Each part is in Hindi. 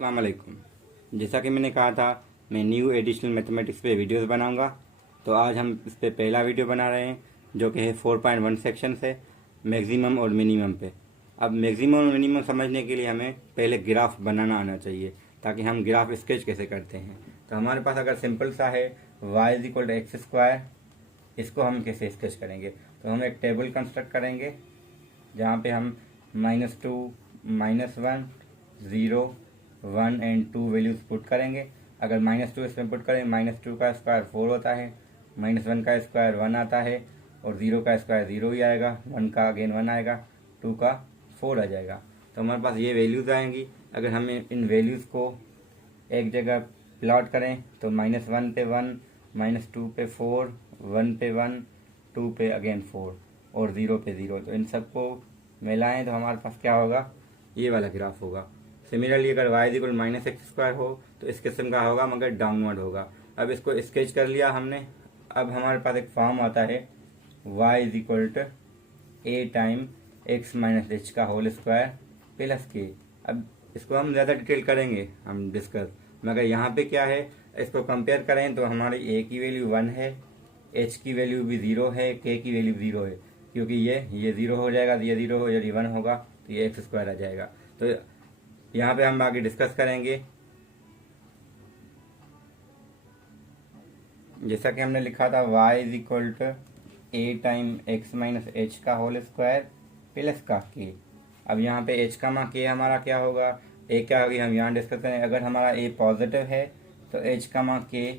अस्सलाम वालेकुम। जैसा कि मैंने कहा था मैं न्यू एडिशनल मैथमेटिक्स पे वीडियोस बनाऊंगा, तो आज हम इस पे पहला वीडियो बना रहे हैं जो कि है 4.1 सेक्शन से मैक्सिमम और मिनिमम पे। अब मैक्सिमम और मिनिमम समझने के लिए हमें पहले ग्राफ बनाना आना चाहिए ताकि हम ग्राफ स्केच कैसे करते हैं। तो हमारे पास अगर सिंपल सा है y=x², इसको हम कैसे स्केच करेंगे। तो हम एक टेबल कंस्ट्रक्ट करेंगे जहाँ पे हम -2, -1, 0, 1 एंड 2 वैल्यूज पुट करेंगे। अगर -2 इसमें पुट करें, -2 का स्क्वायर 4 होता है, -1 का स्क्वायर 1 आता है, और 0 का स्क्वायर 0 ही आएगा, 1 का अगेन 1 आएगा, 2 का 4 आ जाएगा। तो हमारे पास ये वैल्यूज़ आएंगी। अगर हम इन वैल्यूज़ को एक जगह प्लॉट करें तो -1 पे 1, -2 पे 4, 1 पे 1, 2 पे अगेन 4 और 0 पे 0, तो इन सबको मिलाएं तो हमारे पास क्या होगा, ये वाला ग्राफ होगा। सिमिलरली अगर y=-x² हो तो इस किस्म का होगा मगर डाउनवर्ड होगा। अब इसको स्केच कर लिया हमने। अब हमारे पास एक फॉर्म आता है y=a×x−h² अब इसको हम ज़्यादा डिटेल करेंगे, हम डिस्कस, मगर यहाँ पे क्या है, इसको कंपेयर करें तो हमारी a की वैल्यू 1 है, h की वैल्यू भी 0 है, k की वैल्यू 0 है, क्योंकि ये 0 हो जाएगा, ये 0 हो, यदि 1 होगा तो ये x² आ जाएगा। तो यहाँ पे हम आगे डिस्कस करेंगे। जैसा कि हमने लिखा था y=a×x−h² प्लस का k। अब यहाँ पे h का k हमारा क्या होगा, a क्या होगी, हम यहाँ डिस्कस करें। अगर हमारा a पॉजिटिव है तो h का k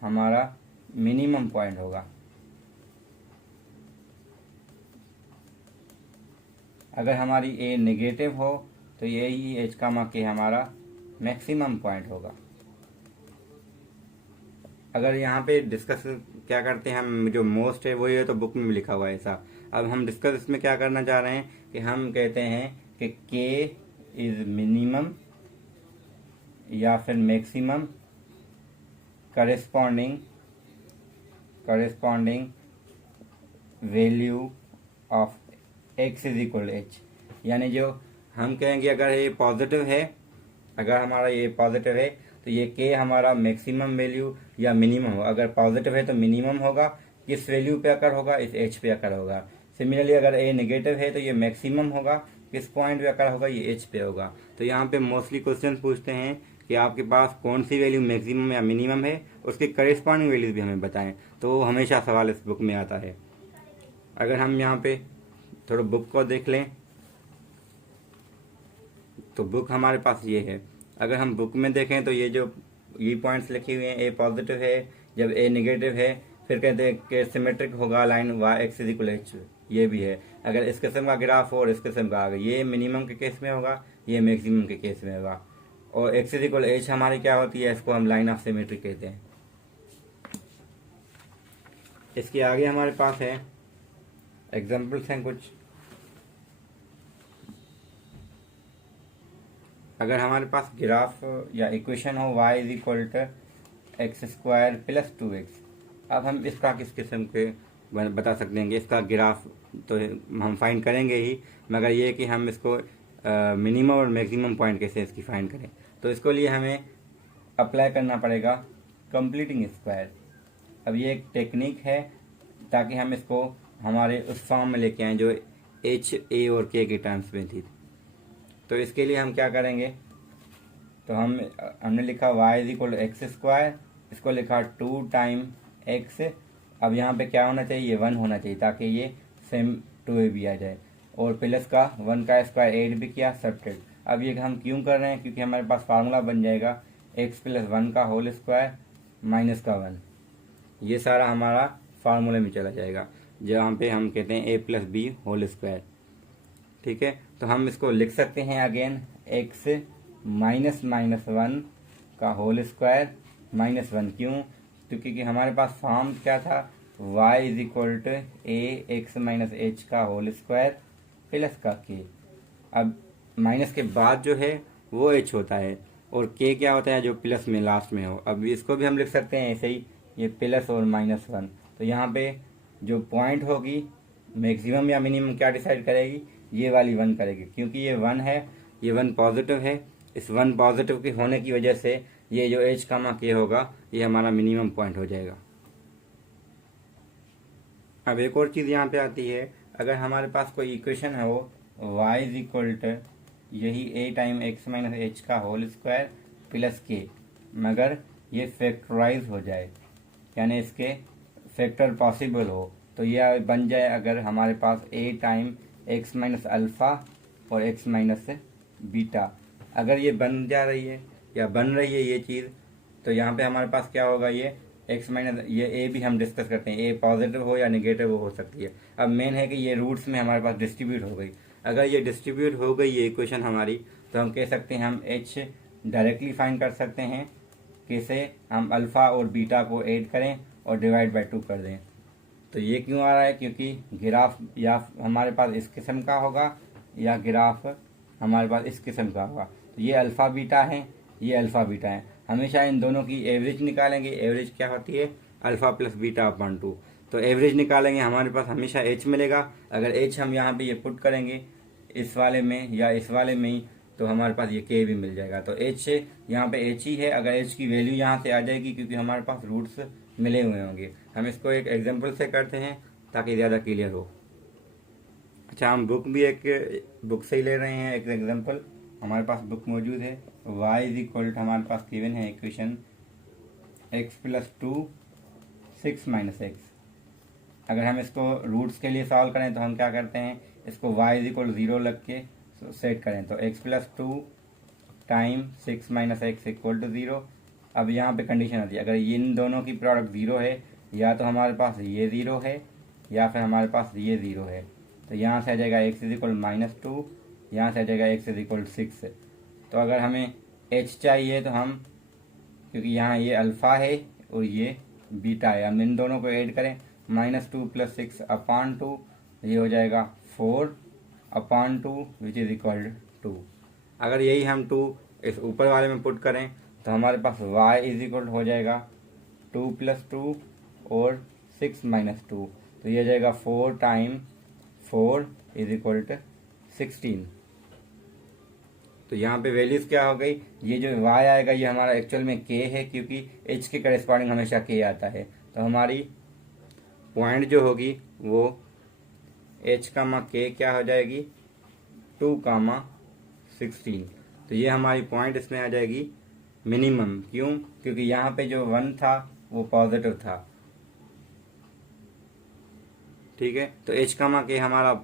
हमारा मिनिमम पॉइंट होगा। अगर हमारी a नेगेटिव हो तो यही h का k हमारा मैक्सिमम पॉइंट होगा। अगर यहाँ पे डिस्कस क्या करते हैं हम, जो मोस्ट है वही है, तो बुक में भी लिखा हुआ है ऐसा। अब हम डिस्कस इसमें क्या करना चाह रहे हैं कि हम कहते हैं कि k इज मिनिमम या फिर maximum corresponding value of x=h। यानी जो हम कहेंगे अगर ये पॉजिटिव है, अगर हमारा ये पॉजिटिव है तो ये k हमारा मैक्सिमम वैल्यू या मिनिमम होगा। अगर पॉजिटिव है तो मिनिमम होगा, किस वैल्यू पे अकर होगा, इस h पे अकर होगा। सिमिलरली अगर a नेगेटिव है तो ये मैक्सिमम होगा, किस पॉइंट पे अकर होगा, ये h पे होगा। तो यहाँ पे मोस्टली क्वेश्चन पूछते हैं कि आपके पास कौन सी वैल्यू मैक्सिमम या मिनिमम है, उसके करेस्पॉन्डिंग वैल्यूज भी हमें बताएं। तो हमेशा सवाल इस बुक में आता है। अगर हम यहाँ पे थोड़ा बुक को देख लें तो बुक हमारे पास ये है। अगर हम बुक में देखें तो ये पॉइंट्स लिखे हुए हैं, a पॉजिटिव है, जब a नेगेटिव है, फिर कहते हैं कि सिमेट्रिक होगा लाइन y=h, ये भी है। अगर इस किस्म का ग्राफ हो और इस किस्म का, ये मिनिमम के केस में होगा, ये मैक्सिमम के केस में होगा। और x=h हमारी क्या होती है, इसको हम लाइन ऑफ सिमेट्री कहते हैं। इसके आगे हमारे पास है एग्जाम्पल्स हैं कुछ। अगर हमारे पास ग्राफ या इक्वेशन हो y=x² + 2x, अब हम इसका किस किस्म के बता सकते हैं कि इसका ग्राफ तो हम फाइंड करेंगे ही, मगर ये कि हम इसको मिनिमम और मैक्सिमम पॉइंट कैसे इसकी फाइंड करें। तो इसको लिए हमें अप्लाई करना पड़ेगा कंप्लीटिंग स्क्वायर। अब ये एक टेक्निक है ताकि हम इसको हमारे उस फॉर्म में लेके आएँ जो h, a और k के टर्म्स में थी। तो इसके लिए हम क्या करेंगे, तो हमने लिखा y=x², इसको लिखा 2x। अब यहाँ पे क्या होना चाहिए, 1 होना चाहिए ताकि ये सेम 2a भी आ जाए, और प्लस का 1 का स्क्वायर ऐड भी किया, सब्ट्रैक्ट। अब ये हम क्यों कर रहे हैं, क्योंकि हमारे पास फार्मूला बन जाएगा x+1 का होल स्क्वायर माइनस का 1। ये सारा हमारा फार्मूले में चला जाएगा जहाँ पे हम कहते हैं a+b होल स्क्वायर। ठीक है, तो हम इसको लिख सकते हैं अगेन x−1 का होल स्क्वायर -1। क्यों, क्योंकि हमारे पास फॉर्म क्या था, y=a×x−h का होल स्क्वायर प्लस का k। अब माइनस के बाद जो है वो h होता है, और k क्या होता है, जो प्लस में लास्ट में हो। अब इसको भी हम लिख सकते हैं ऐसे ही, ये प्लस और -1। तो यहाँ पे जो पॉइंट होगी मैक्सिमम या मिनिमम क्या डिसाइड करेगी, ये वाली 1 करेगी, क्योंकि ये 1 है, ये 1 पॉजिटिव है, इस 1 पॉजिटिव के होने की वजह से ये जो h कामा k होगा ये हमारा मिनिमम पॉइंट हो जाएगा। अब एक और चीज़ यहाँ पे आती है, अगर हमारे पास कोई इक्वेशन है वो y इज इक्वल टू यही a time x minus h का होल स्क्वायर प्लस k, मगर ये फैक्टराइज हो जाए यानी इसके फैक्टर पॉसिबल हो, तो यह बन जाए अगर हमारे पास a time x minus alpha और x माइनस बीटा, अगर ये बन जा रही है या बन रही है ये चीज़, तो यहाँ पे हमारे पास क्या होगा, ये x माइनस ये a भी हम डिस्कस करते हैं, a पॉजिटिव हो या नेगेटिव हो सकती है। अब मेन है कि ये रूट्स में हमारे पास डिस्ट्रीब्यूट हो गई। अगर ये डिस्ट्रीब्यूट हो गई ये इक्वेशन हमारी, तो हम कह सकते हैं हम h डायरेक्टली फाइंड कर सकते हैं, कैसे हम अल्फ़ा और बीटा को ऐड करें और डिवाइड बाय 2 कर दें। तो ये क्यों आ रहा है, क्योंकि ग्राफ या हमारे पास इस किस्म का होगा या ग्राफ हमारे पास इस किस्म का होगा। तो ये अल्फ़ा बीटा है, ये अल्फ़ा बीटा है, हमेशा इन दोनों की एवरेज निकालेंगे। एवरेज क्या होती है, अल्फ़ा प्लस बीटा अपॉन 2। तो एवरेज निकालेंगे, हमारे पास हमेशा h मिलेगा। अगर h हम यहाँ पे ये पुट करेंगे इस वाले में या इस वाले में ही, तो हमारे पास ये k भी मिल जाएगा। तो h यहाँ पे h ही है, अगर h की वैल्यू यहाँ से आ जाएगी क्योंकि हमारे पास रूट्स मिले हुए होंगे। हम इसको एक एग्जाम्पल से करते हैं ताकि ज़्यादा क्लियर हो। अच्छा, हम बुक से ही ले रहे हैं एक एग्जाम्पल, हमारे पास बुक मौजूद है। y इज इक्वल टू हमारे पास गिवन है equation x plus 2 6 minus x. अगर हम इसको रूट्स के लिए सॉल्व करें तो हम क्या करते हैं, इसको y इज इक्वल 0 लग के सेट करें, तो x plus 2 time 6 minus X equal to 0। अब यहाँ पे कंडीशन आती है, अगर इन दोनों की प्रोडक्ट 0 है, या तो हमारे पास ये 0 है या फिर हमारे पास ये 0 है, तो यहाँ से आ जाएगा x इज इक्वल -2, यहाँ से आ जाएगा x इज इक्वल 6। तो अगर हमें h चाहिए तो हम, क्योंकि यहाँ ये अल्फ़ा है और ये बीटा है, हम इन दोनों को ऐड करें, -2 प्लस 6 अपॉन 2, ये हो जाएगा 4 अपॉन 2 विच इज़ इक्वल 2। अगर यही हम 2 इस ऊपर वाले में पुट करें तो हमारे पास y इज इक्वल हो जाएगा 2 प्लस 2 और 6 माइनस 2, तो ये हो जाएगा 4 टाइम 4 इज इक्वल टू 16। तो यहाँ पे वैल्यूज क्या हो गई, ये जो y आएगा ये हमारा एक्चुअल में k है, क्योंकि h के करेस्पॉन्डिंग हमेशा k आता है। तो हमारी पॉइंट जो होगी वो h कामा k क्या हो जाएगी, 2 कामा 16। तो ये हमारी पॉइंट इसमें आ जाएगी मिनिमम। क्यों, क्योंकि यहाँ पे जो 1 था वो पॉजिटिव था। ठीक है, तो h कामा k हमारा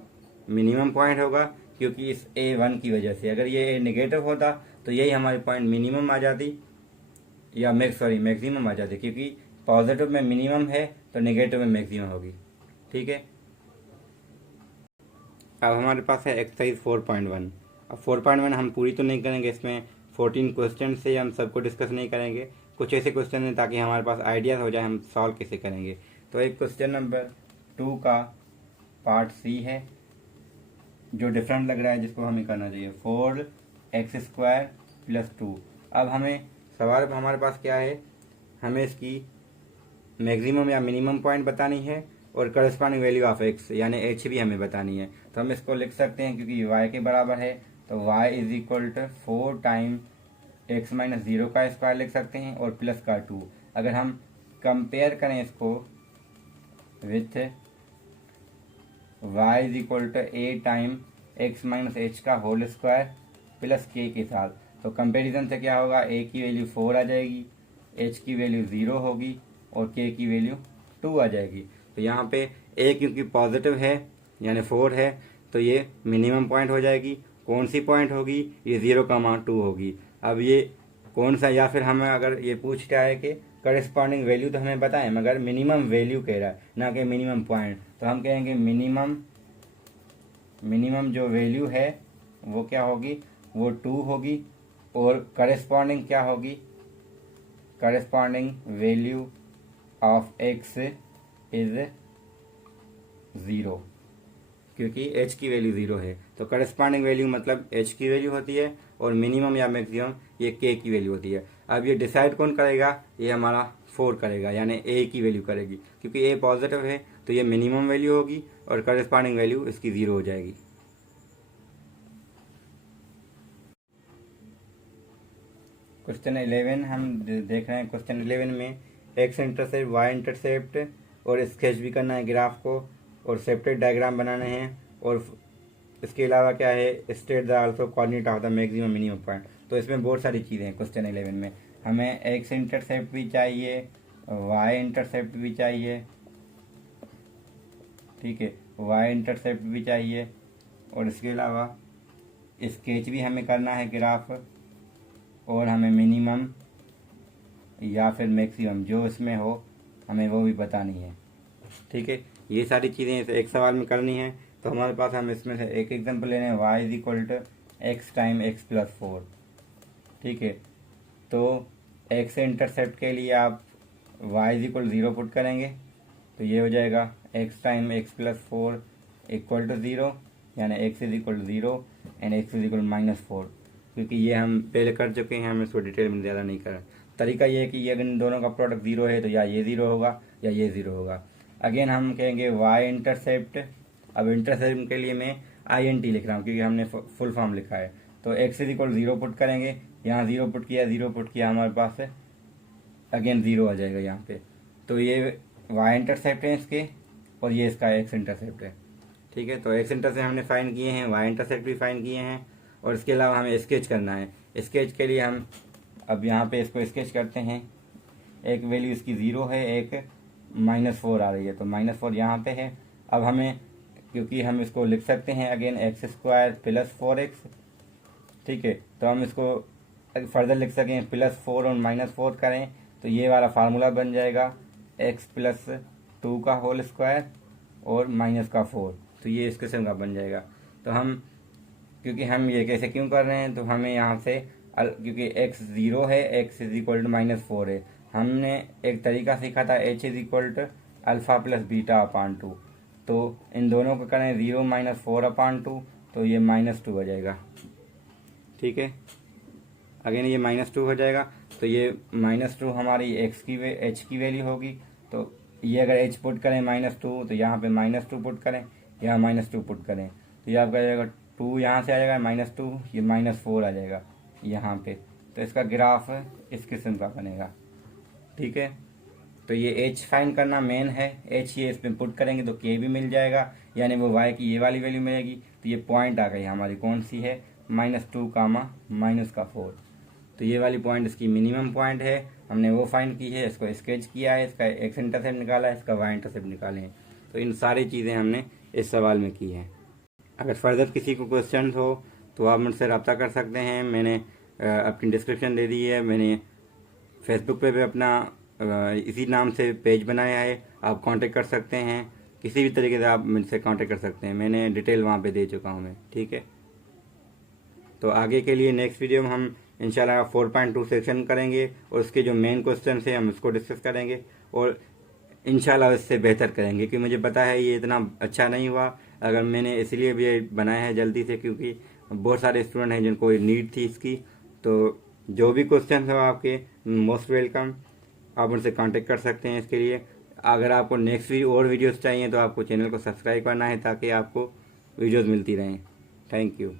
मिनिमम पॉइंट होगा, क्योंकि इस a1 की वजह से। अगर ये नेगेटिव होता तो यही हमारी पॉइंट मिनिमम आ जाती, या मैक्सिमम आ जाती, क्योंकि पॉजिटिव में मिनिमम है तो नेगेटिव में मैक्सिमम होगी। ठीक है, अब हमारे पास है एक्सरसाइज 4.1। अब 4.1 हम पूरी तो नहीं करेंगे, इसमें 14 क्वेश्चन से हम सबको डिस्कस नहीं करेंगे, कुछ ऐसे क्वेश्चन हैं ताकि हमारे पास आइडियाज़ हो जाए हम सॉल्व कैसे करेंगे। तो एक क्वेश्चन नंबर 2 का पार्ट सी है जो डिफरेंट लग रहा है, जिसको हमें करना चाहिए 4x² प्लस 2। अब हमें सवाल हमारे पास क्या है, हमें इसकी मैक्सिमम या मिनिमम पॉइंट बतानी है और करस्पॉन्डिंग वैल्यू ऑफ x यानी h भी हमें बतानी है। तो हम इसको लिख सकते हैं, क्योंकि y के बराबर है तो y is equal to 4 time x minus 0 का स्क्वायर लिख सकते हैं और प्लस का 2। अगर हम कंपेयर करें इसको with y is equal to a time x minus h का होल स्क्वायर प्लस k के साथ, तो कंपेरिजन से क्या होगा, a की वैल्यू 4 आ जाएगी, h की वैल्यू 0 होगी और k की वैल्यू 2 आ जाएगी। तो यहाँ पे a क्योंकि पॉजिटिव है यानी 4 है, तो ये मिनिमम पॉइंट हो जाएगी। कौन सी पॉइंट होगी, ये 0,2 होगी। अब ये कौन सा, या फिर हमें अगर ये पूछ रहा है कि करस्पॉन्डिंग वैल्यू तो हमें बताएं, मगर मिनिमम वैल्यू कह रहा है ना कि मिनिमम पॉइंट, तो हम कहेंगे मिनिमम जो वैल्यू है वो क्या होगी, वो 2 होगी, और करस्पॉन्डिंग क्या होगी, corresponding value of x is 0, क्योंकि h की वैल्यू 0 है। तो करस्पॉन्डिंग वैल्यू मतलब h की वैल्यू होती है और मिनिमम या मैक्सिमम ये k की वैल्यू होती है। अब ये डिसाइड कौन करेगा, ये हमारा 4 करेगा यानी a की वैल्यू करेगी, क्योंकि a पॉजिटिव है तो ये मिनिमम वैल्यू होगी और करस्पॉन्डिंग वैल्यू इसकी 0 हो जाएगी। क्वेश्चन 11 हम देख रहे हैं। क्वेश्चन 11 में एक्स इंटरसेप्ट, वाई इंटरसेप्ट और स्केच भी करना है ग्राफ को, और सेपरेट डायग्राम बनाने हैं, और इसके अलावा क्या है, state the also coordinate of the maximum minimum point. तो इसमें बहुत सारी चीज़ें हैं। क्वेश्चन 11 में हमें एक्स इंटरसेप्ट भी चाहिए, वाई इंटरसेप्ट भी चाहिए, ठीक है, वाई इंटरसेप्ट भी चाहिए, और इसके अलावा स्केच भी हमें करना है ग्राफ, और हमें मिनिमम या फिर मैक्सिमम जो इसमें हो हमें वो भी बतानी है, ठीक है। ये सारी चीज़ें इस एक सवाल में करनी है। तो हमारे पास हम इसमें से एक एग्जाम्पल ले रहे हैं, Y is equal to X time X plus 4, ठीक है। तो एक्स इंटरसेप्ट के लिए आप वाई इज इक्वल 0 पुट करेंगे, तो ये हो जाएगा X time X plus 4 equal to 0, यानी X is equal to 0 and X is equal -4। क्योंकि ये हम पहले कर चुके हैं, हम इसको डिटेल में ज़्यादा नहीं करें। तरीका ये है कि ये अगर इन दोनों का प्रोडक्ट 0 है तो या ये 0 होगा या ये 0 होगा। अगेन हम कहेंगे वाई इंटरसेप्ट। अब इंटरसेप्ट के लिए मैं INT लिख रहा हूँ क्योंकि हमने फुल फॉर्म लिखा है। तो एक्स इज इक्वल 0 पुट करेंगे, यहाँ 0 पुट किया, 0 पुट किया, हमारे पास है अगेन 0 आ जाएगा यहाँ पे। तो ये वाई इंटरसेप्ट है इसके, और ये इसका एक्स इंटरसेप्ट है, ठीक है। तो एक्स इंटरसेप्ट हमने फाइंड किए हैं, वाई इंटरसेप्ट भी फाइंड किए हैं, और इसके अलावा हमें स्केच करना है। स्केच के लिए हम अब यहाँ पे इसको स्केच करते हैं। एक वैल्यू इसकी 0 है, एक -4 आ रही है, तो -4 यहाँ पे है। अब हमें, क्योंकि हम इसको लिख सकते हैं again x square plus 4x, ठीक है, तो हम इसको फर्दर लिख सकें +4 और -4 करें तो ये वाला फार्मूला बन जाएगा x प्लस 2 का होल स्क्वायर और -4, तो ये इस किस्म का बन जाएगा। तो हम, क्योंकि हम ये कैसे क्यों कर रहे हैं, तो हमें यहाँ से क्योंकि x 0 है, x इज इक्वल टू -4 है, हमने एक तरीका सीखा था h is equal to alpha plus beta upon 2। तो इन दोनों को करें 0 -4 अपान 2, तो ये -2 हो जाएगा, ठीक है। अगेन ये -2 हो जाएगा, तो ये -2 हमारी h की वैल्यू होगी। तो ये अगर h पुट करें -2, तो यहाँ पे -2 पुट करें, यहाँ -2 पुट करें, तो ये आपका जाएगा 2, यहाँ से आ जाएगा -2, ये -4 आ जाएगा यहाँ पे। तो इसका ग्राफ इस किस्म का बनेगा, ठीक है। तो ये h फाइंड करना मेन है। h ये इसमें पुट करेंगे तो k भी मिल जाएगा, यानी वो y की ये वाली वैल्यू मिलेगी। तो ये पॉइंट आ गई हमारी, कौन सी है, -2 -4। तो ये वाली पॉइंट इसकी मिनिमम पॉइंट है, हमने वो फाइंड की है, इसको स्केच किया है, इसका एक्स इंटरसेप्ट निकाला है, इसका वाई इंटरसेप्ट निकाले हैं। तो इन सारी चीज़ें हमने इस सवाल में की हैं। अगर फर्दर किसी को क्वेश्चन हो तो आप मुझसे रब्ता कर सकते हैं। मैंने अपनी डिस्क्रिप्शन दे दी है, मैंने फेसबुक पे भी अपना इसी नाम से पेज बनाया है, आप कांटेक्ट कर सकते हैं। किसी भी तरीके से आप मुझसे कांटेक्ट कर सकते हैं, मैंने डिटेल वहाँ पे दे चुका हूँ मैं, ठीक है। तो आगे के लिए नेक्स्ट वीडियो में हम इंशाल्लाह 4.2 सेक्शन करेंगे, और उसके जो मेन क्वेश्चन है हम उसको डिस्कस करेंगे, और इंशाल्लाह इससे बेहतर करेंगे। क्योंकि मुझे पता है ये इतना अच्छा नहीं हुआ, अगर मैंने इसलिए भी बनाया है जल्दी से, क्योंकि बहुत सारे स्टूडेंट हैं जिनको नीड थी इसकी। तो जो भी क्वेश्चन हो आपके, मोस्ट वेलकम, आप उनसे कांटेक्ट कर सकते हैं इसके लिए। अगर आपको नेक्स्ट और वीडियोस चाहिए तो आपको चैनल को सब्सक्राइब करना है ताकि आपको वीडियोस मिलती रहें। Thank you.